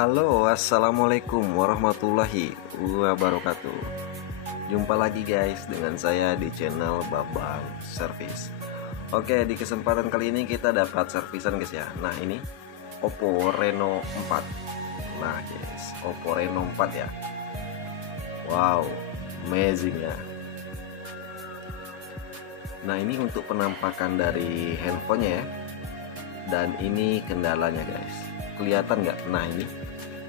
Halo, assalamualaikum warahmatullahi wabarakatuh. Jumpa lagi guys dengan saya di channel Babang Service. Oke, di kesempatan kali ini kita dapat servisan guys ya. Nah ini Oppo Reno 4. Nah guys, Oppo Reno 4 ya. Wow, amazing ya. Nah ini untuk penampakan dari handphonenya ya. Dan ini kendalanya guys. Kelihatan nggak? Nah ini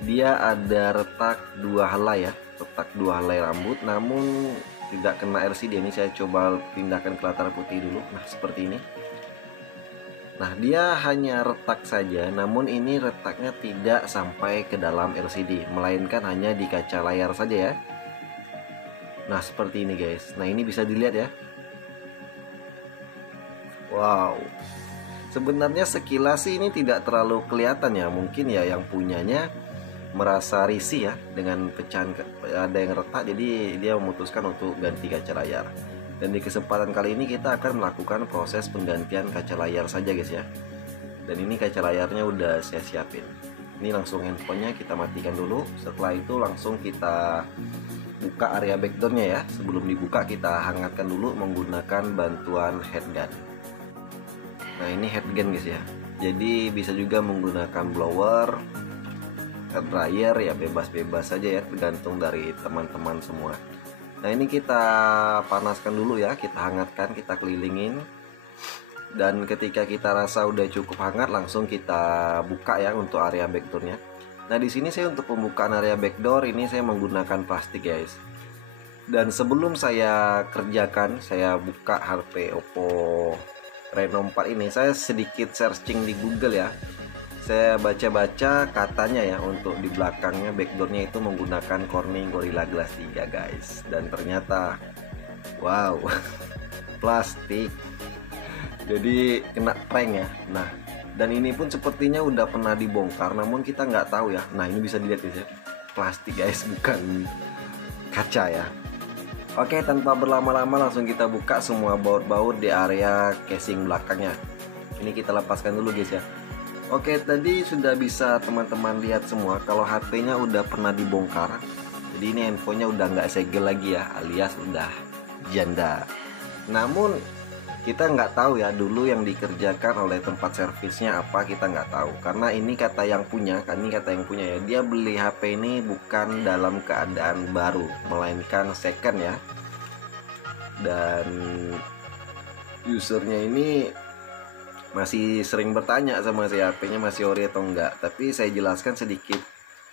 dia ada retak dua helai ya, retak dua helai rambut, namun tidak kena LCD. Ini saya coba pindahkan ke latar putih dulu. Nah seperti ini. Nah dia hanya retak saja, namun ini retaknya tidak sampai ke dalam LCD, melainkan hanya di kaca layar saja ya. Nah seperti ini guys. Nah ini bisa dilihat ya. Wow. Sebenarnya sekilas sih ini tidak terlalu kelihatan ya. Mungkin ya yang punyanya merasa risih ya dengan pecahan ada yang retak, jadi dia memutuskan untuk ganti kaca layar. Dan di kesempatan kali ini kita akan melakukan proses penggantian kaca layar saja guys ya. Dan ini kaca layarnya udah saya siapin. Ini langsung handphonenya kita matikan dulu. Setelah itu langsung kita buka area backdoornya ya. Sebelum dibuka kita hangatkan dulu menggunakan bantuan headgun. Nah ini headgun guys ya. Jadi bisa juga menggunakan blower, dryer ya, bebas-bebas saja ya, tergantung dari teman-teman semua. Nah ini kita panaskan dulu ya, kita hangatkan, kita kelilingin. Dan ketika kita rasa udah cukup hangat, langsung kita buka ya untuk area backdoornya. Nah di sini saya untuk pembukaan area backdoor ini saya menggunakan plastik guys. Dan sebelum saya kerjakan, saya buka HP Oppo Reno 4 ini, saya sedikit searching di Google ya. Saya baca-baca katanya ya, untuk di belakangnya backdoornya itu menggunakan Corning Gorilla Glass 3 guys. Dan ternyata wow, plastik. Jadi kena prank ya. Nah dan ini pun sepertinya udah pernah dibongkar, namun kita nggak tahu ya. Nah ini bisa dilihat guys ya, plastik guys, bukan kaca ya. Oke, tanpa berlama-lama langsung kita buka semua baut-baut di area casing belakangnya. Ini kita lepaskan dulu guys ya. Oke, tadi sudah bisa teman-teman lihat semua kalau HP-nya udah pernah dibongkar. Jadi ini handphonenya udah nggak segel lagi ya, alias udah janda. Namun kita nggak tahu ya dulu yang dikerjakan oleh tempat servisnya apa, kita nggak tahu. Karena ini kata yang punya, ya, dia beli HP ini bukan dalam keadaan baru, melainkan second ya. Dan usernya ini masih sering bertanya sama saya HP-nya masih ori atau enggak. Tapi saya jelaskan sedikit,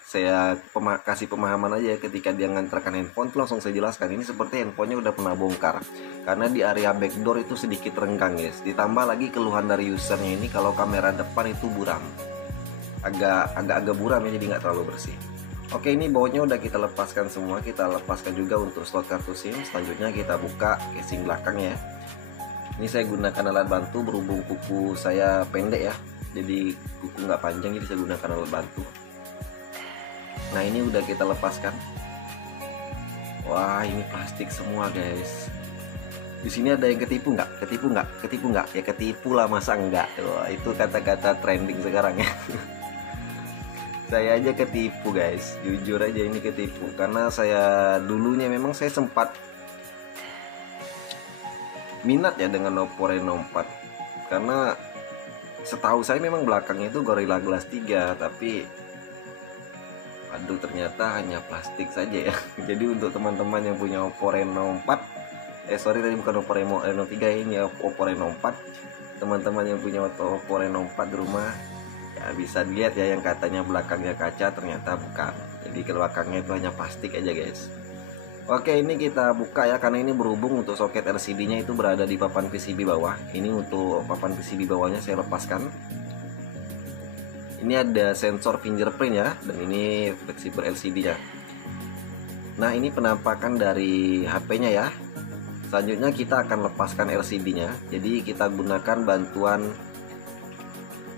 saya kasih pemahaman aja. Ketika dia ngantarkan handphone tuh langsung saya jelaskan ini seperti handphonenya udah pernah bongkar, karena di area backdoor itu sedikit renggang guys. Ditambah lagi keluhan dari usernya ini kalau kamera depan itu buram, agak buram ya, jadi nggak terlalu bersih. Oke, ini bautnya udah kita lepaskan semua. Kita lepaskan juga untuk slot kartu SIM. Selanjutnya kita buka casing belakangnya. Ini saya gunakan alat bantu berhubung kuku saya pendek ya, jadi kuku nggak panjang, jadi saya gunakan alat bantu. Nah ini udah kita lepaskan. Wah ini plastik semua guys. Di sini ada yang ketipu nggak? Ketipu nggak? Ya ketipu lah, masa enggak? Wah, itu kata-kata trending sekarang ya. Saya aja ketipu guys, jujur aja ini ketipu. Karena saya dulunya memang saya sempat minat ya dengan Oppo Reno 4. Karena setahu saya memang belakangnya itu Gorilla Glass 3, tapi aduh ternyata hanya plastik saja ya. Jadi untuk teman-teman yang punya Oppo Reno 4, tadi bukan Oppo Reno 3 ini ya, Oppo Reno 4, teman-teman yang punya Oppo Reno 4 di rumah ya bisa dilihat ya, yang katanya belakangnya kaca ternyata bukan. Jadi ke belakangnya itu hanya plastik aja guys. Oke, ini kita buka ya, karena ini berhubung untuk soket LCD-nya itu berada di papan PCB bawah. Ini untuk papan PCB bawahnya saya lepaskan. Ini ada sensor fingerprint ya, dan ini fleksibel LCD ya. Nah ini penampakan dari HP-nya ya. Selanjutnya kita akan lepaskan LCD-nya. Jadi kita gunakan bantuan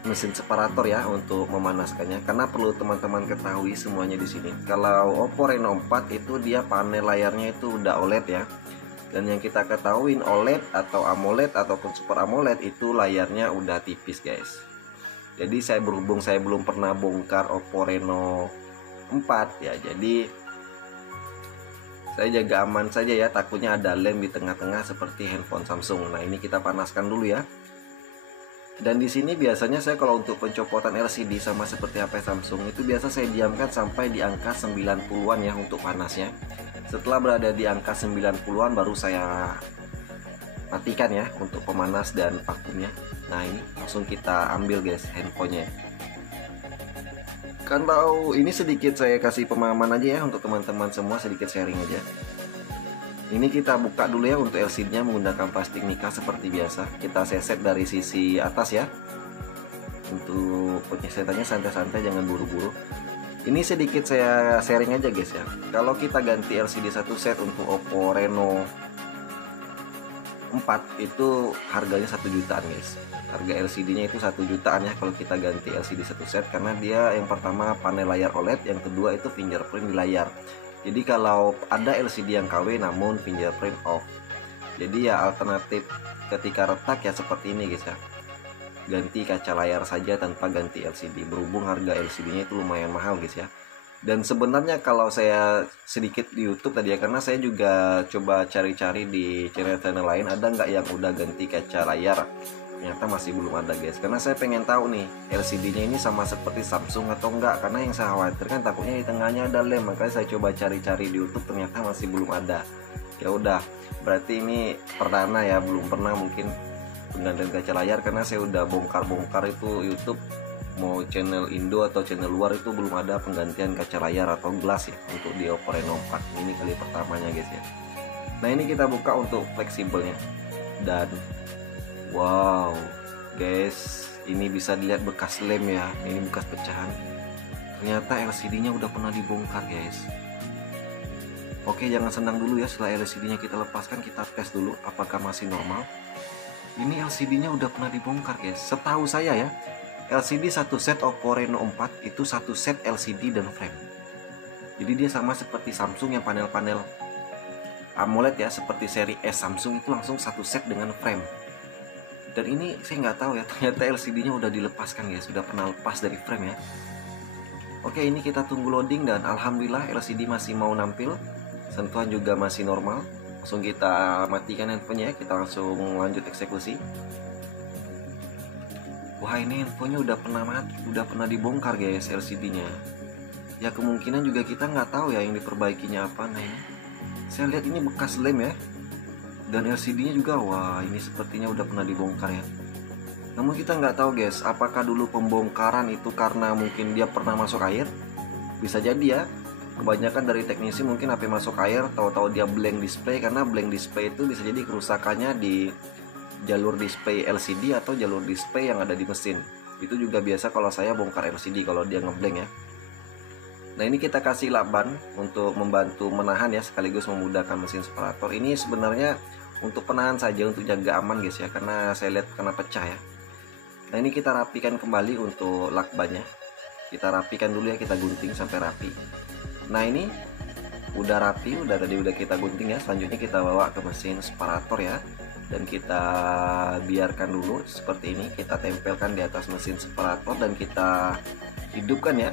mesin separator ya untuk memanaskannya. Karena perlu teman-teman ketahui semuanya di sini. Kalau Oppo Reno 4 itu dia panel layarnya itu udah OLED ya. Dan yang kita ketahui OLED atau AMOLED ataupun Super AMOLED itu layarnya udah tipis guys. Jadi berhubung saya belum pernah bongkar Oppo Reno 4 ya, jadi saya jaga aman saja ya, takutnya ada lem di tengah-tengah seperti handphone Samsung. Nah, ini kita panaskan dulu ya. Dan di sini biasanya saya kalau untuk pencopotan LCD sama seperti HP Samsung itu biasa saya diamkan sampai di angka 90-an ya untuk panasnya. Setelah berada di angka 90-an baru saya matikan ya untuk pemanas dan vakumnya. Nah, ini langsung kita ambil guys handphonenya. Kalau ini sedikit saya kasih pemahaman aja ya untuk teman-teman semua, sedikit sharing aja. Ini kita buka dulu ya untuk LCD-nya menggunakan plastik mica seperti biasa. Kita seset dari sisi atas ya. Untuk penyesetannya santai-santai, jangan buru-buru. Ini sedikit saya sharing aja guys ya. Kalau kita ganti LCD satu set untuk Oppo Reno 4 itu harganya 1 jutaan guys. Harga LCD-nya itu 1 jutaan ya kalau kita ganti LCD satu set, karena dia yang pertama panel layar OLED, yang kedua itu fingerprint di layar. Jadi kalau ada LCD yang KW namun fingerprint off. Jadi ya alternatif ketika retak ya seperti ini guys ya. Ganti kaca layar saja tanpa ganti LCD. Berhubung harga LCD-nya itu lumayan mahal guys ya. Dan sebenarnya kalau saya sedikit di YouTube tadi ya, karena saya juga coba cari-cari di channel-channel lain ada nggak yang udah ganti kaca layar. Ternyata masih belum ada guys, karena saya pengen tahu nih LCD-nya ini sama seperti Samsung atau enggak, karena yang saya khawatirkan takutnya di tengahnya ada lem. Makanya saya coba cari-cari di YouTube, ternyata masih belum ada. Ya udah, berarti ini perdana ya, belum pernah mungkin penggantian kaca layar, karena saya udah bongkar-bongkar itu YouTube, mau channel Indo atau channel luar itu belum ada penggantian kaca layar atau gelas ya untuk di Oppo Reno 4. Ini kali pertamanya guys ya. Nah, ini kita buka untuk fleksibelnya. Dan wow guys, ini bisa dilihat bekas lem ya, ini bekas pecahan. Ternyata LCD-nya udah pernah dibongkar guys. Oke, jangan senang dulu ya, setelah LCD-nya kita lepaskan, kita tes dulu apakah masih normal. Ini LCD-nya udah pernah dibongkar guys. Setahu saya ya, LCD satu set Oppo Reno 4 itu satu set LCD dan frame. Jadi dia sama seperti Samsung yang panel-panel AMOLED ya, seperti seri S Samsung itu langsung satu set dengan frame. Dan ini saya nggak tahu ya, ternyata LCD-nya udah dilepaskan guys, sudah pernah lepas dari frame ya. Oke, ini kita tunggu loading dan alhamdulillah LCD masih mau nampil, sentuhan juga masih normal. Langsung kita matikan handphonenya, kita langsung lanjut eksekusi. Wah, ini handphonenya udah pernah mati, udah pernah dibongkar guys LCD-nya. Ya kemungkinan juga kita nggak tahu ya yang diperbaikinya apa. Nah, ini saya lihat ini bekas lem ya. Dan LCD-nya juga, wah ini sepertinya udah pernah dibongkar ya. Namun kita nggak tahu guys, apakah dulu pembongkaran itu karena mungkin dia pernah masuk air? Bisa jadi ya. Kebanyakan dari teknisi mungkin HP masuk air, tahu-tahu dia blank display, karena blank display itu bisa jadi kerusakannya di jalur display LCD atau jalur display yang ada di mesin. Itu juga biasa kalau saya bongkar LCD kalau dia ngeblank ya. Nah, ini kita kasih lakban untuk membantu menahan ya, sekaligus memudahkan mesin separator. Ini sebenarnya untuk penahan saja, untuk jaga aman guys ya, karena saya lihat kena pecah ya. Nah, ini kita rapikan kembali untuk lakbannya. Kita rapikan dulu ya, kita gunting sampai rapi. Nah, ini udah rapi, tadi udah kita gunting ya. Selanjutnya kita bawa ke mesin separator ya, dan kita biarkan dulu seperti ini. Kita tempelkan di atas mesin separator dan kita hidupkan ya.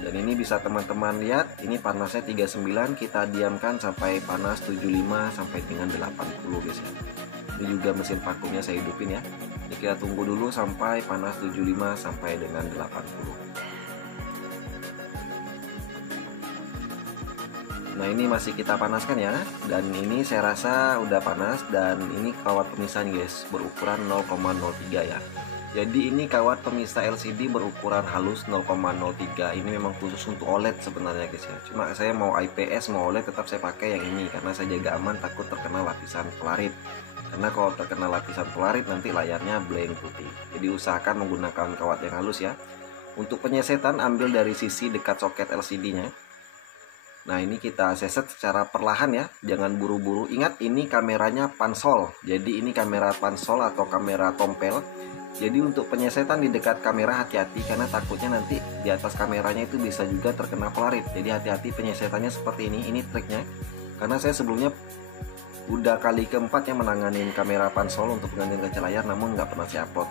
Dan ini bisa teman-teman lihat, ini panasnya 39, kita diamkan sampai panas 75 sampai dengan 80 guys ya. Ini juga mesin vakumnya saya hidupin ya. Jadi kita tunggu dulu sampai panas 75 sampai dengan 80. Nah, ini masih kita panaskan ya. Dan ini saya rasa udah panas, dan ini kawat pemisahan guys, berukuran 0,03 ya. Jadi ini kawat pemisah LCD berukuran halus 0,03. Ini memang khusus untuk OLED sebenarnya guys ya. Cuma saya mau IPS mau OLED tetap saya pakai yang ini, karena saya jaga aman, takut terkena lapisan polarit. Karena kalau terkena lapisan polarit nanti layarnya blank putih. Jadi usahakan menggunakan kawat yang halus ya. Untuk penyesetan ambil dari sisi dekat soket LCD-nya. Nah, ini kita seset secara perlahan ya, jangan buru-buru. Ingat, ini kameranya pansol. Jadi ini kamera pansol atau kamera tompel. Jadi untuk penyesetan di dekat kamera hati-hati, karena takutnya nanti di atas kameranya itu bisa juga terkena polarit. Jadi hati-hati penyesetannya seperti ini triknya. Karena saya sebelumnya udah kali keempat yang menanganin kamera pansol untuk penggantian kaca layar, namun nggak pernah saya upload.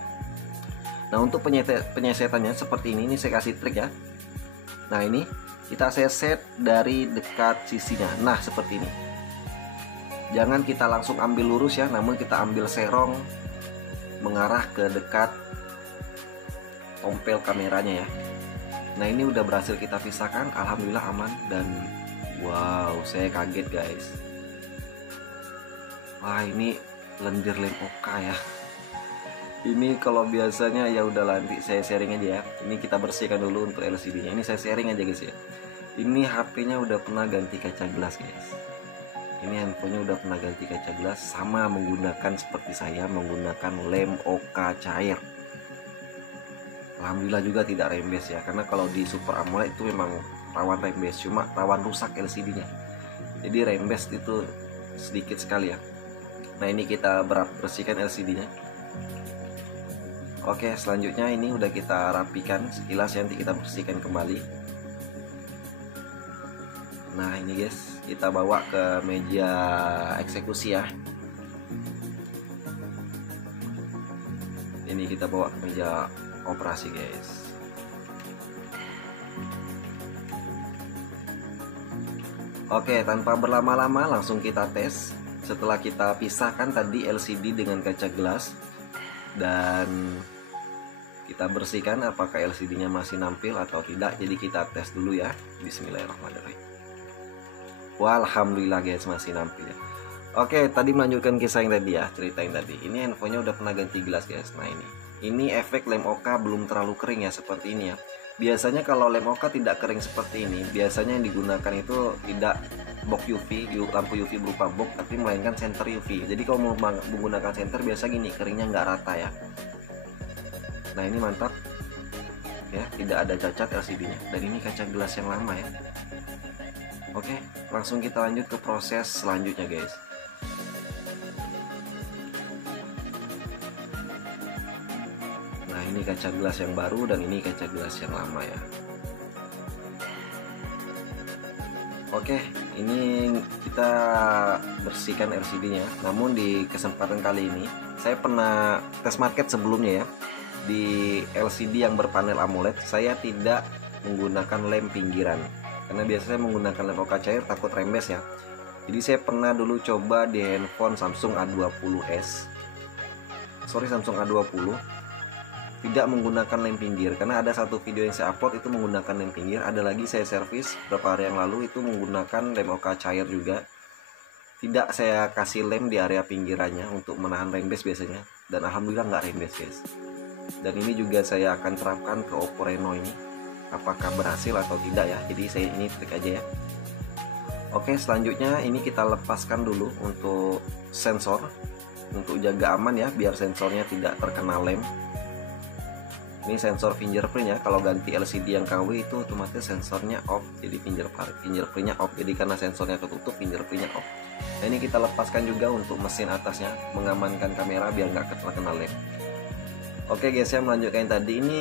Nah untuk penyesetannya seperti ini saya kasih trik ya. Nah ini kita seset dari dekat sisinya. Nah seperti ini. Jangan kita langsung ambil lurus ya, namun kita ambil serong mengarah ke dekat tompel kameranya ya. Nah ini udah berhasil kita pisahkan, alhamdulillah aman. Dan wow, saya kaget guys. Wah ini lendir lem Oka ya. Ini kalau biasanya ya udah nanti saya sharing aja ya. Ini kita bersihkan dulu untuk LCD-nya. Ini saya sharing aja guys ya. Ini HP-nya udah pernah ganti kaca gelas guys. Ini handphonenya udah pernah ganti kaca gelas, sama menggunakan seperti saya menggunakan lem Oka cair. Alhamdulillah juga tidak rembes ya. Karena kalau di Super AMOLED itu memang rawan rembes, cuma rawan rusak LCD-nya. Jadi rembes itu sedikit sekali ya. Nah ini kita bersihkan LCD-nya. Oke, selanjutnya ini udah kita rapikan sekilas ya, nanti kita bersihkan kembali. Nah ini guys, kita bawa ke meja eksekusi ya. Ini kita bawa ke meja operasi guys. Oke, tanpa berlama-lama langsung kita tes. Setelah kita pisahkan tadi LCD dengan kaca gelas dan kita bersihkan apakah LCD-nya masih nampil atau tidak. Jadi kita tes dulu ya. Bismillahirrahmanirrahim. Wah, alhamdulillah guys masih nampil ya. Oke, tadi melanjutkan kisah yang tadi ya, cerita yang tadi. Ini handphonenya udah pernah ganti gelas guys. Nah ini efek lem Oka belum terlalu kering ya, seperti ini ya. Biasanya kalau lem Oka tidak kering seperti ini, biasanya yang digunakan itu tidak box UV, lampu UV berupa box, tapi melainkan senter UV. Jadi kalau mau menggunakan senter biasa gini, keringnya nggak rata ya. Nah ini mantap ya, tidak ada cacat LCD-nya. Dan ini kaca gelas yang lama ya. Oke, langsung kita lanjut ke proses selanjutnya guys. Nah ini kaca gelas yang baru dan ini kaca gelas yang lama ya. Oke, ini kita bersihkan LCD-nya. Namun di kesempatan kali ini saya pernah tes market sebelumnya ya. Di LCD yang berpanel AMOLED saya tidak menggunakan lem pinggiran, karena biasanya menggunakan lem Oka cair takut rembes ya. Jadi saya pernah dulu coba di handphone Samsung Samsung A20 tidak menggunakan lem pinggir, karena ada satu video yang saya upload itu menggunakan lem pinggir. Ada lagi saya servis beberapa hari yang lalu itu menggunakan lem Oka cair juga. Tidak saya kasih lem di area pinggirannya untuk menahan rembes biasanya, dan alhamdulillah nggak rembes guys. Dan ini juga saya akan terapkan ke Oppo Reno ini, apakah berhasil atau tidak ya. Jadi saya ini trik aja ya. Oke, selanjutnya ini kita lepaskan dulu untuk sensor, untuk jaga aman ya, biar sensornya tidak terkena lem. Ini sensor fingerprint ya. Kalau ganti LCD yang KW itu otomatis sensornya off, jadi fingerprintnya off. Jadi karena sensornya tertutup, fingerprintnya off. Nah ini kita lepaskan juga untuk mesin atasnya, mengamankan kamera biar nggak terkena lem. Oke guys, saya melanjutkan yang tadi. Ini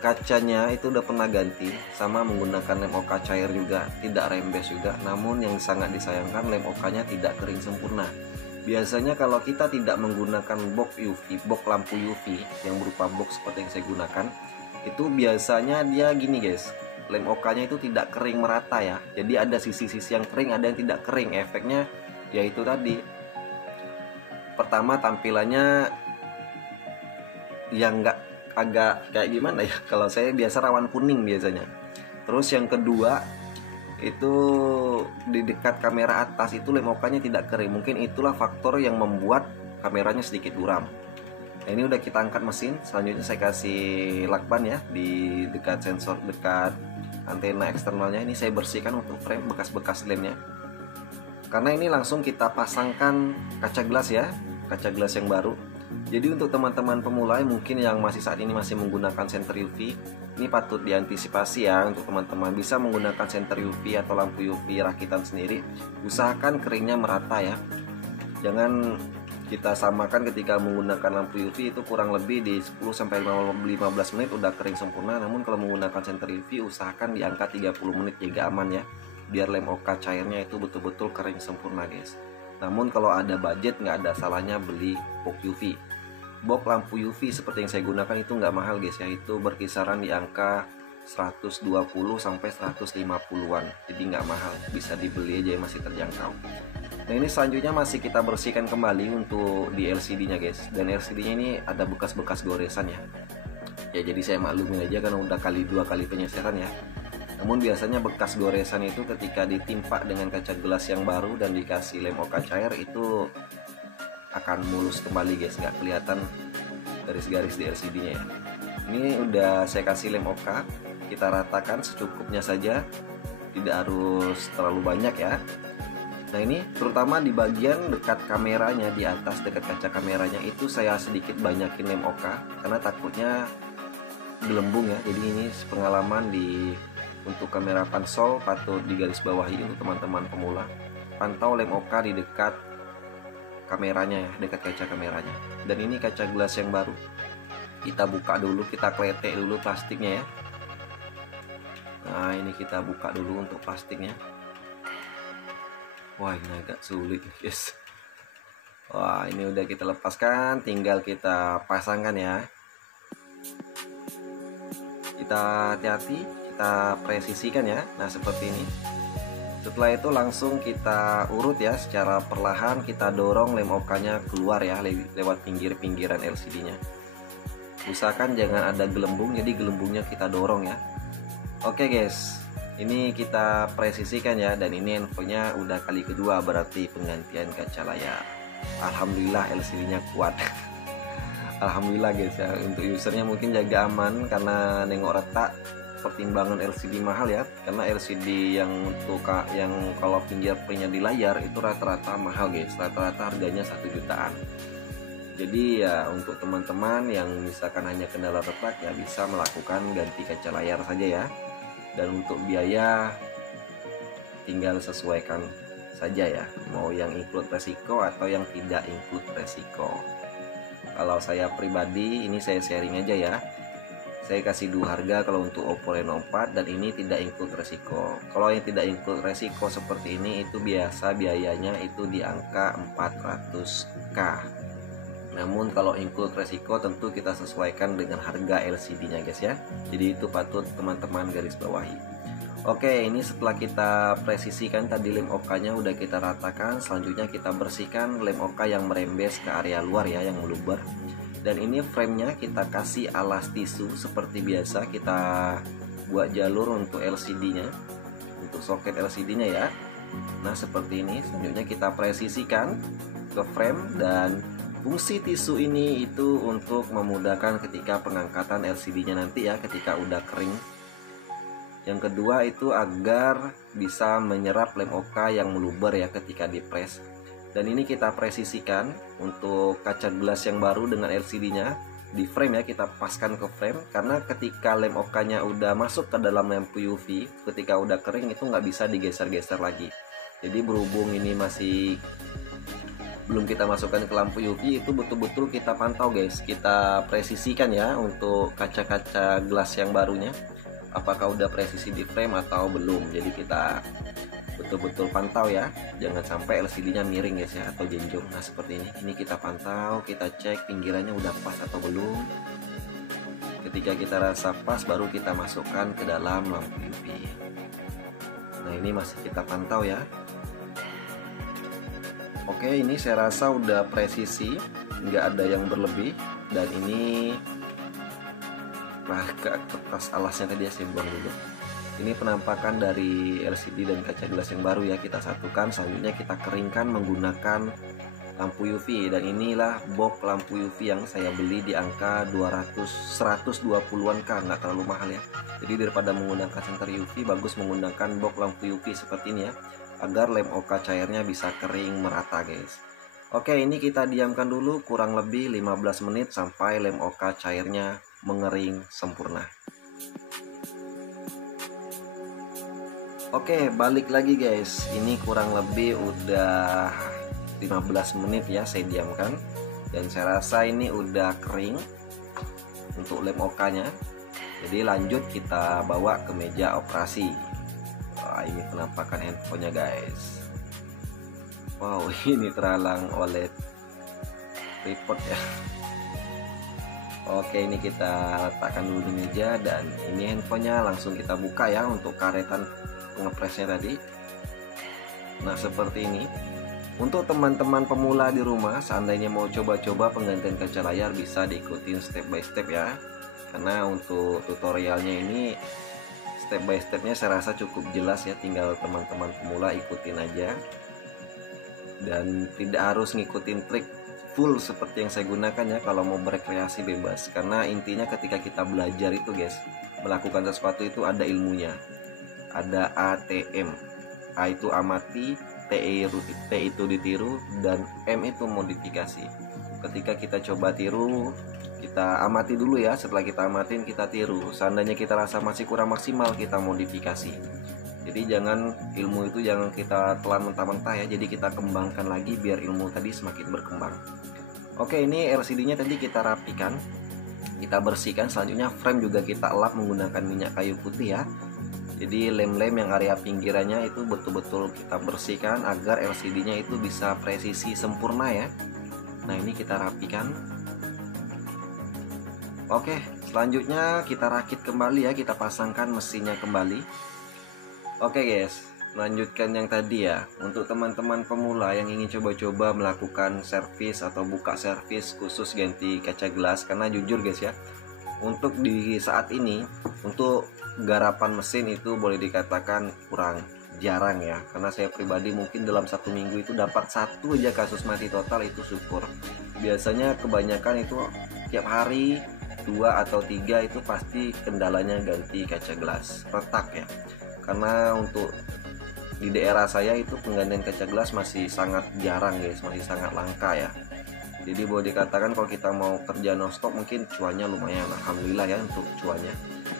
kacanya itu udah pernah ganti, sama menggunakan lem Oka cair juga, tidak rembes juga. Namun yang sangat disayangkan lem Okanya tidak kering sempurna. Biasanya kalau kita tidak menggunakan box UV, box lampu UV yang berupa box seperti yang saya gunakan, itu biasanya dia gini guys, lem Okanya itu tidak kering merata ya. Jadi ada sisi-sisi yang kering, ada yang tidak kering. Efeknya yaitu tadi, pertama tampilannya yang nggak, agak kayak gimana ya, kalau saya biasa rawan kuning biasanya. Terus yang kedua itu di dekat kamera atas itu lem Okanya tidak kering. Mungkin itulah faktor yang membuat kameranya sedikit buram. Nah ini udah kita angkat mesin. Selanjutnya saya kasih lakban ya di dekat sensor, dekat antena eksternalnya. Ini saya bersihkan untuk frame bekas-bekas lemnya, karena ini langsung kita pasangkan kaca gelas ya, kaca gelas yang baru. Jadi untuk teman-teman pemula mungkin yang masih saat ini masih menggunakan senter UV, ini patut diantisipasi ya. Untuk teman-teman bisa menggunakan senter UV atau lampu UV rakitan sendiri, usahakan keringnya merata ya. Jangan kita samakan ketika menggunakan lampu UV itu kurang lebih di 10-15 menit udah kering sempurna. Namun kalau menggunakan senter UV usahakan di angka 30 menit jaga aman ya, biar lem Oka cairnya itu betul-betul kering sempurna guys. Namun kalau ada budget nggak ada salahnya beli box UV. box lampu UV seperti yang saya gunakan itu nggak mahal guys ya, itu berkisaran di angka 120 sampai 150-an, jadi nggak mahal, bisa dibeli aja, masih terjangkau. Nah ini selanjutnya masih kita bersihkan kembali untuk di LCD nya guys, dan LCD nya ini ada bekas-bekas goresan ya. Jadi saya maklumin aja karena udah dua kali penyesetan ya. Namun biasanya bekas goresan itu ketika ditimpa dengan kaca gelas yang baru dan dikasih lem oka cair itu akan mulus kembali guys, nggak kelihatan garis-garis di LCD nya ya. Ini udah saya kasih lem oka, kita ratakan secukupnya saja, tidak harus terlalu banyak ya. Nah ini terutama di bagian dekat kameranya, di atas dekat kaca kameranya itu saya sedikit banyakin lem oka karena takutnya gelembung ya. Jadi ini pengalaman untuk kamera pansol patut digarisbawahi untuk teman-teman pemula. Pantau lem oka di dekat kameranya ya, dekat kaca kameranya. Dan ini kaca gelas yang baru, kita buka dulu, kita kletek dulu plastiknya ya. Nah ini kita buka dulu untuk plastiknya. Wah ini agak sulit guys. Wah ini udah kita lepaskan, tinggal kita pasangkan ya. Kita hati-hati, kita presisikan ya. Nah seperti ini. Setelah itu langsung kita urut ya, secara perlahan kita dorong lem okanya keluar ya, lewat pinggir-pinggiran LCD nya. Usahakan jangan ada gelembung, jadi gelembungnya kita dorong ya. Oke guys, ini kita presisikan ya, dan ini infonya udah kali kedua berarti penggantian kaca layar. Alhamdulillah LCD nya kuat. Alhamdulillah guys ya, untuk usernya mungkin jaga aman karena nengok retak, pertimbangan LCD mahal ya, karena LCD yang untuk yang kalau fingerprintnya di layar itu rata-rata mahal guys, rata-rata harganya 1 jutaan. Jadi ya untuk teman-teman yang misalkan hanya kendala retak ya bisa melakukan ganti kaca layar saja ya. Dan untuk biaya tinggal sesuaikan saja ya, mau yang include resiko atau yang tidak include resiko. Kalau saya pribadi ini saya sharing aja ya, saya kasih 2 harga kalau untuk Oppo Reno 4, dan ini tidak include resiko. Kalau yang tidak include resiko seperti ini itu biasa biayanya itu di angka 400k. Namun kalau include resiko tentu kita sesuaikan dengan harga LCD nya guys ya. Jadi itu patut teman-teman garis bawahi. Oke, ini setelah kita presisikan tadi lem okanya udah kita ratakan, selanjutnya kita bersihkan lem oka yang merembes ke area luar ya, yang meluber. Dan ini framenya kita kasih alas tisu seperti biasa, kita buat jalur untuk LCD nya, untuk soket LCD nya ya. Nah seperti ini, selanjutnya kita presisikan ke frame, dan fungsi tisu ini itu untuk memudahkan ketika pengangkatan LCD nya nanti ya, ketika udah kering. Yang kedua itu agar bisa menyerap lem oka yang meluber ya ketika dipres. Dan ini kita presisikan untuk kaca gelas yang baru dengan LCD nya di frame ya, kita paskan ke frame, karena ketika lem okanya udah masuk ke dalam lampu UV, ketika udah kering itu nggak bisa digeser-geser lagi. Jadi berhubung ini masih belum kita masukkan ke lampu UV, itu betul-betul kita pantau guys, kita presisikan ya untuk kaca-kaca gelas yang barunya, apakah udah presisi di frame atau belum. Jadi kita betul-betul pantau ya, jangan sampai LCD nya miring guys ya, atau jenjong. Nah seperti ini kita pantau, kita cek pinggirannya udah pas atau belum. Ketika kita rasa pas baru kita masukkan ke dalam lampu UV. Nah ini masih kita pantau ya. Oke, ini saya rasa udah presisi, nggak ada yang berlebih. Dan ini kertas alasnya tadi ya saya buang dulu. Ini penampakan dari LCD dan kaca gelas yang baru ya, kita satukan. Selanjutnya kita keringkan menggunakan lampu UV, dan inilah box lampu UV yang saya beli di angka 120-an k, nggak terlalu mahal ya. Jadi daripada menggunakan senter UV, bagus menggunakan box lampu UV seperti ini ya, agar lem oka cairnya bisa kering merata guys. Oke, ini kita diamkan dulu kurang lebih 15 menit sampai lem oka cairnya mengering sempurna. Oke, balik lagi guys. Ini kurang lebih udah 15 menit ya saya diamkan, dan saya rasa ini udah kering untuk lem okanya. Jadi lanjut kita bawa ke meja operasi. Wah, ini penampakan handphonenya guys. Wow, ini terhalang oleh tripod ya. Oke, ini kita letakkan dulu di meja, dan ini handphonenya langsung kita buka ya untuk karetan pengepresnya tadi. Nah, seperti ini. Untuk teman-teman pemula di rumah, seandainya mau coba-coba penggantian kaca layar, bisa diikutin step by step ya. Karena untuk tutorialnya ini step by stepnya saya rasa cukup jelas ya, tinggal teman-teman pemula ikutin aja. Dan tidak harus ngikutin trik full seperti yang saya gunakan ya kalau mau berekreasi bebas. Karena intinya ketika kita belajar itu guys, melakukan sesuatu itu ada ilmunya. Ada ATM. A itu amati, T itu ditiru, dan M itu modifikasi. Ketika kita coba tiru, kita amati dulu ya. Setelah kita amatin, kita tiru. Seandainya kita rasa masih kurang maksimal, kita modifikasi. Jadi ilmu itu jangan kita telan mentah-mentah ya. Jadi kita kembangkan lagi biar ilmu tadi semakin berkembang. Oke, ini LCD-nya tadi kita rapikan, kita bersihkan. Selanjutnya frame juga kita elap menggunakan minyak kayu putih ya. Jadi lem-lem yang area pinggirannya itu betul-betul kita bersihkan agar LCD-nya itu bisa presisi sempurna ya. Nah, ini kita rapikan. Oke, selanjutnya kita rakit kembali ya, kita pasangkan mesinnya kembali. Oke guys, lanjutkan yang tadi ya. Untuk teman-teman pemula yang ingin coba-coba melakukan servis atau buka servis khusus ganti kaca gelas, karena jujur guys ya, untuk di saat ini untuk garapan mesin itu boleh dikatakan kurang jarang ya. Karena saya pribadi mungkin dalam 1 minggu itu dapat 1 aja kasus mati total, itu syukur. Biasanya kebanyakan itu tiap hari 2 atau 3 itu pasti kendalanya ganti kaca gelas retak ya. Karena untuk di daerah saya itu penggantian kaca gelas masih sangat jarang guys, masih sangat langka ya. Jadi boleh dikatakan kalau kita mau kerja non-stop mungkin cuannya lumayan, alhamdulillah ya untuk cuannya.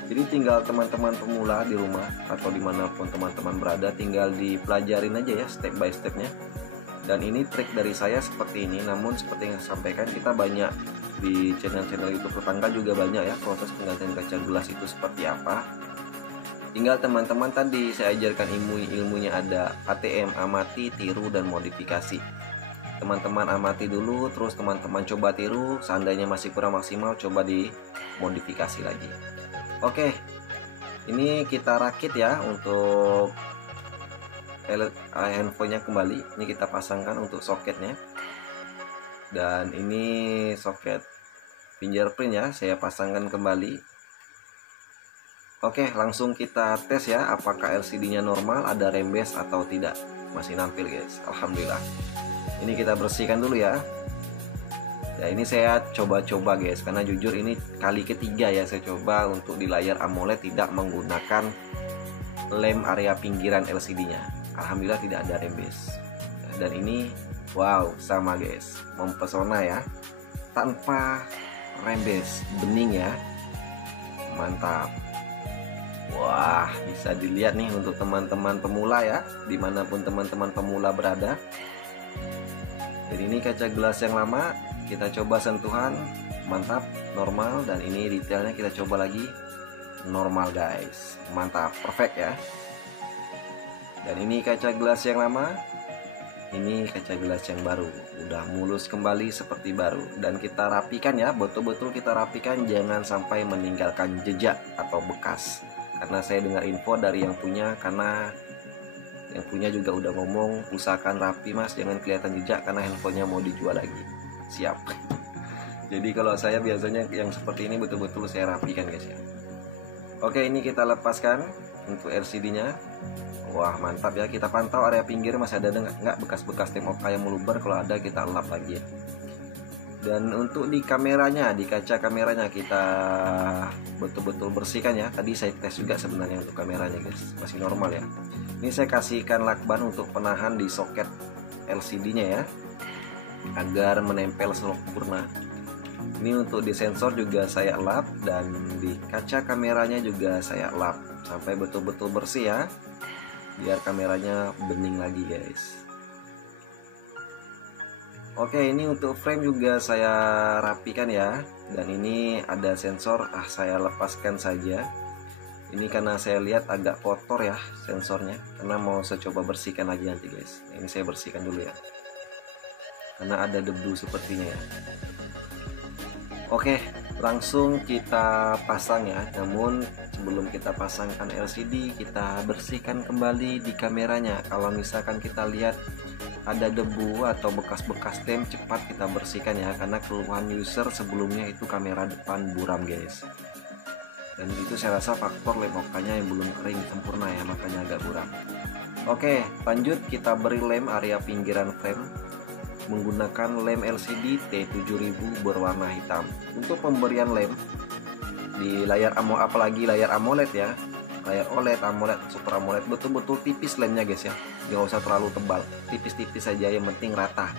Jadi tinggal teman-teman pemula di rumah atau dimanapun teman-teman berada, tinggal dipelajarin aja ya step by stepnya. Dan ini trik dari saya seperti ini, namun seperti yang saya sampaikan, kita banyak di channel-channel YouTube tetangga juga banyak ya proses penggantian kaca gelas itu seperti apa. Tinggal teman-teman tadi saya ajarkan ilmunya, ada ATM, amati, tiru, dan modifikasi. Teman-teman amati dulu, terus teman-teman coba tiru. Seandainya masih kurang maksimal, coba dimodifikasi lagi. Oke, ini kita rakit ya untuk handphonenya kembali. Ini kita pasangkan untuk soketnya. Dan ini soket fingerprint ya, saya pasangkan kembali. Oke, langsung kita tes ya apakah LCD-nya normal, ada rembes atau tidak. Masih nampil guys, alhamdulillah. Ini kita bersihkan dulu ya. Ya, ini saya coba-coba guys, karena jujur ini kali ketiga ya saya coba untuk di layar AMOLED tidak menggunakan lem area pinggiran LCD-nya. Alhamdulillah tidak ada rembes. Dan ini wow, sama guys, mempesona ya, tanpa rembes, bening ya, mantap. Wah, bisa dilihat nih untuk teman-teman pemula ya, dimanapun teman-teman pemula berada. Jadi ini kaca gelas yang lama, kita coba sentuhan, mantap, normal. Dan ini detailnya kita coba lagi, normal guys, mantap, perfect ya. Dan ini kaca gelas yang lama, ini kaca gelas yang baru, udah mulus kembali seperti baru. Dan kita rapikan ya, betul-betul kita rapikan, jangan sampai meninggalkan jejak atau bekas. Karena saya dengar info dari yang punya, karena yang punya juga udah ngomong, usahakan rapi mas, jangan kelihatan jejak karena handphonenya mau dijual lagi. Siap. Jadi kalau saya biasanya yang seperti ini betul-betul saya rapikan guys ya. Oke, ini kita lepaskan untuk LCD-nya. Wah, mantap ya. Kita pantau area pinggir masih ada nggak bekas-bekas temok yang meluber. Kalau ada kita lap lagi ya. Dan untuk di kameranya, di kaca kameranya kita betul-betul bersihkan ya. Tadi saya tes juga sebenarnya untuk kameranya guys, masih normal ya. Ini saya kasihkan lakban untuk penahan di soket LCD-nya ya, agar menempel sempurna. Ini untuk di sensor juga saya lap, dan di kaca kameranya juga saya lap sampai betul-betul bersih ya, biar kameranya bening lagi guys. Oke, ini untuk frame juga saya rapikan ya. Dan ini ada sensor, saya lepaskan saja. Ini karena saya lihat agak kotor ya sensornya, karena mau saya coba bersihkan lagi nanti guys. Ini saya bersihkan dulu ya, karena ada debu sepertinya ya. Oke, langsung kita pasang ya. Namun sebelum kita pasangkan LCD, kita bersihkan kembali di kameranya. Kalau misalkan kita lihat ada debu atau bekas-bekas lem, cepat kita bersihkan ya, karena keluhan user sebelumnya itu kamera depan buram guys. Dan itu saya rasa faktor lem okanya yang belum kering sempurna ya, makanya agak buram. Oke, lanjut kita beri lem area pinggiran frame menggunakan lem LCD T7000 berwarna hitam. Untuk pemberian lem di layar AMOLED, apalagi layar AMOLED ya, layar OLED, AMOLED, Super AMOLED, betul-betul tipis lemnya guys ya, nggak usah terlalu tebal, tipis-tipis saja, yang penting rata,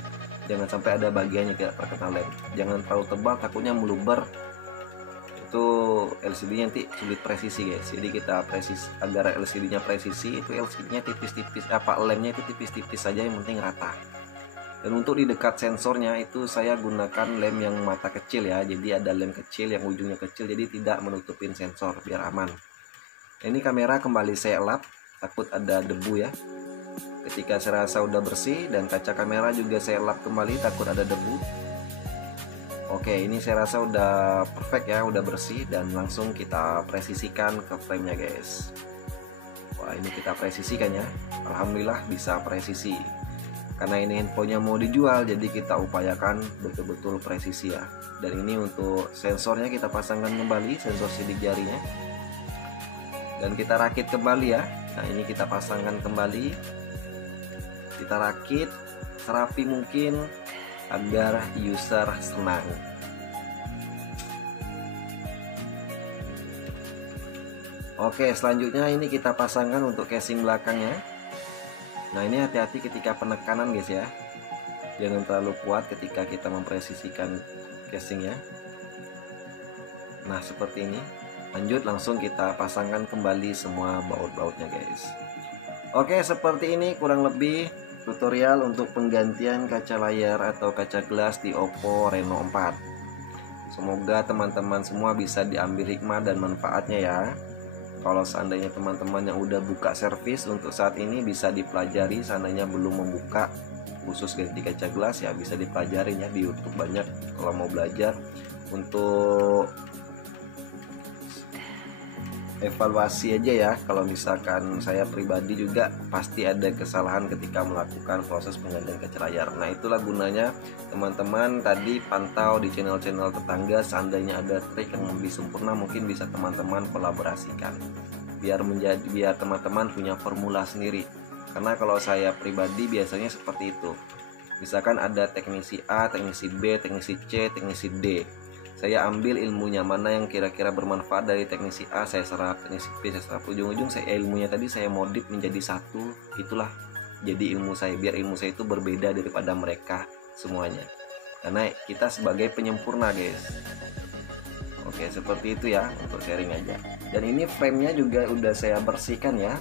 jangan sampai ada bagiannya tidak terkena lem. Jangan terlalu tebal, takutnya meluber, itu LCD nanti sulit presisi guys. Jadi kita presisi, agar LCD nya presisi, itu LCD nya tipis-tipis, lemnya itu tipis-tipis saja, yang penting rata. Dan untuk di dekat sensornya itu saya gunakan lem yang mata kecil ya, jadi ada lem kecil yang ujungnya kecil, jadi tidak menutupin sensor biar aman. Ini kamera kembali saya lap, takut ada debu ya. Ketika saya rasa udah bersih, dan kaca kamera juga saya lap kembali, takut ada debu. Oke, ini saya rasa udah perfect ya, udah bersih, dan langsung kita presisikan ke framenya guys. Wah, ini kita presisikan ya, alhamdulillah bisa presisi. Karena ini handphonenya mau dijual, jadi kita upayakan betul-betul presisi ya. Dan ini untuk sensornya kita pasangkan kembali, sensor sidik jarinya, dan kita rakit kembali ya. Nah, ini kita pasangkan kembali, kita rakit serapi mungkin agar user senang. Oke, selanjutnya ini kita pasangkan untuk casing belakangnya. Nah, ini hati-hati ketika penekanan guys ya, jangan terlalu kuat ketika kita mempresisikan casingnya. Nah, seperti ini. Lanjut, langsung kita pasangkan kembali semua baut-bautnya guys. Oke, seperti ini kurang lebih tutorial untuk penggantian kaca layar atau kaca gelas di Oppo Reno 4. Semoga teman-teman semua bisa diambil hikmah dan manfaatnya ya. Kalau seandainya teman-teman yang udah buka servis untuk saat ini, bisa dipelajari. Seandainya belum membuka khusus ganti kaca gelas ya, bisa dipelajari ya, di YouTube banyak kalau mau belajar. Untuk evaluasi aja ya, kalau misalkan saya pribadi juga pasti ada kesalahan ketika melakukan proses penggantian kaca layar. Nah, itulah gunanya teman-teman tadi pantau di channel-channel tetangga. Seandainya ada trik yang lebih sempurna, mungkin bisa teman-teman kolaborasikan biar teman-teman punya formula sendiri. Karena kalau saya pribadi biasanya seperti itu, misalkan ada teknisi A, teknisi B, teknisi C, teknisi D, saya ambil ilmunya, mana yang kira-kira bermanfaat dari teknisi A saya serap, teknisi B saya serap, ujung-ujung saya ilmunya tadi saya modif menjadi satu. Itulah jadi ilmu saya, biar ilmu saya itu berbeda daripada mereka semuanya, karena kita sebagai penyempurna guys. Oke, seperti itu ya, untuk sharing aja. Dan ini framenya juga udah saya bersihkan ya,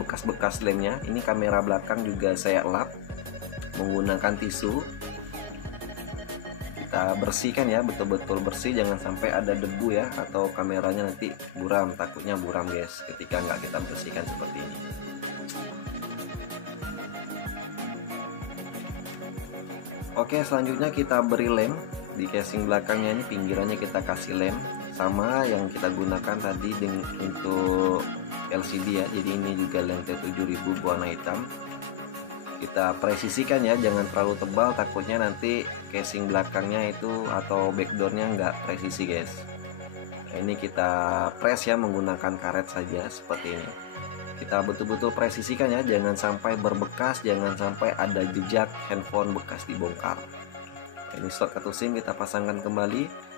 bekas-bekas lemnya. Ini kamera belakang juga saya lap menggunakan tisu. Kita bersihkan ya, betul-betul bersih, jangan sampai ada debu ya, atau kameranya nanti buram. Takutnya buram guys ketika nggak kita bersihkan seperti ini. Oke, selanjutnya kita beri lem di casing belakangnya. Ini pinggirannya kita kasih lem sama yang kita gunakan tadi untuk LCD ya. Jadi ini juga lem T7000 warna hitam. Kita presisikan ya, jangan terlalu tebal, takutnya nanti casing belakangnya itu atau backdoornya nggak presisi guys. Nah, ini kita press ya menggunakan karet saja seperti ini. Kita betul-betul presisikan ya, jangan sampai berbekas, jangan sampai ada jejak handphone bekas dibongkar. Nah, ini slot kartu SIM kita pasangkan kembali.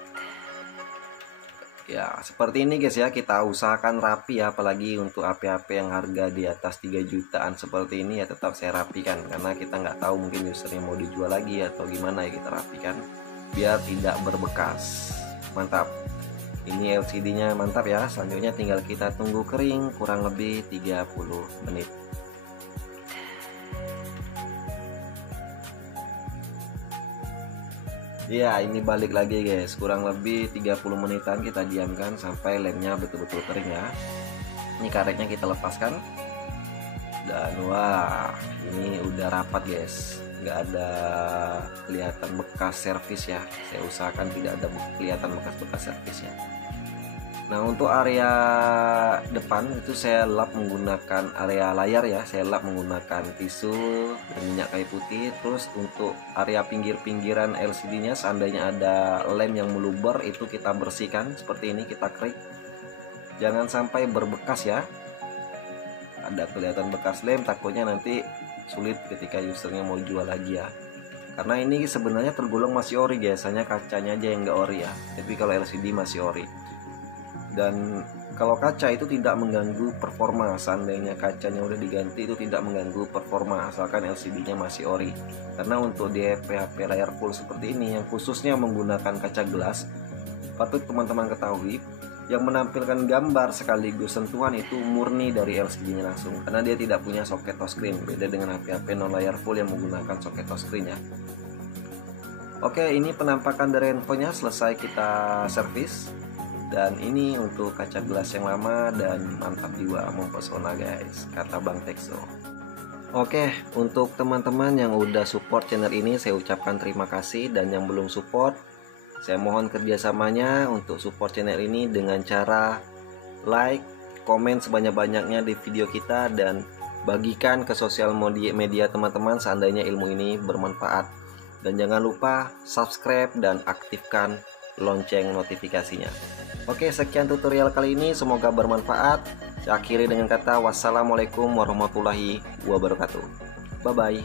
Ya, seperti ini guys ya, kita usahakan rapi ya, apalagi untuk HP-HP yang harga di atas 3 jutaan seperti ini ya, tetap saya rapikan, karena kita nggak tahu mungkin usernya mau dijual lagi atau gimana ya, kita rapikan biar tidak berbekas. Mantap. Ini LCD-nya mantap ya. Selanjutnya tinggal kita tunggu kering kurang lebih 30 menit. Ya, ini balik lagi guys, kurang lebih 30 menitan kita diamkan sampai lemnya betul-betul kering ya. Ini karetnya kita lepaskan. Dan wah, ini udah rapat guys, nggak ada kelihatan bekas servis ya. Saya usahakan tidak ada kelihatan bekas-bekas servisnya. Nah, untuk area depan itu saya lap menggunakan area layar ya, saya lap menggunakan tisu dan minyak kayu putih. Terus untuk area pinggir-pinggiran LCD-nya, seandainya ada lem yang meluber, itu kita bersihkan seperti ini, kita klik. Jangan sampai berbekas ya. Ada kelihatan bekas lem, takutnya nanti sulit ketika usernya mau jual lagi ya. Karena ini sebenarnya tergolong masih ori, biasanya kacanya aja yang nggak ori ya. Tapi kalau LCD masih ori. Dan kalau kaca itu tidak mengganggu performa, seandainya kacanya udah diganti itu tidak mengganggu performa asalkan LCD-nya masih ori. Karena untuk di HP layar full seperti ini yang khususnya menggunakan kaca gelas, patut teman-teman ketahui yang menampilkan gambar sekaligus sentuhan itu murni dari LCD-nya langsung, karena dia tidak punya soket touchscreen, beda dengan HP non layar full yang menggunakan soket touchscreen ya. Oke, ini penampakan dari handphonenya selesai kita servis. Dan ini untuk kaca gelas yang lama dan mantap jiwa, mempesona guys, kata Bang Tekso. Oke, untuk teman-teman yang udah support channel ini saya ucapkan terima kasih, dan yang belum support saya mohon kerjasamanya untuk support channel ini dengan cara like, komen sebanyak-banyaknya di video kita, dan bagikan ke sosial media teman-teman seandainya ilmu ini bermanfaat. Dan jangan lupa subscribe dan aktifkan lonceng notifikasinya. Oke, sekian tutorial kali ini, semoga bermanfaat. Saya akhiri dengan kata wassalamualaikum warahmatullahi wabarakatuh. Bye bye.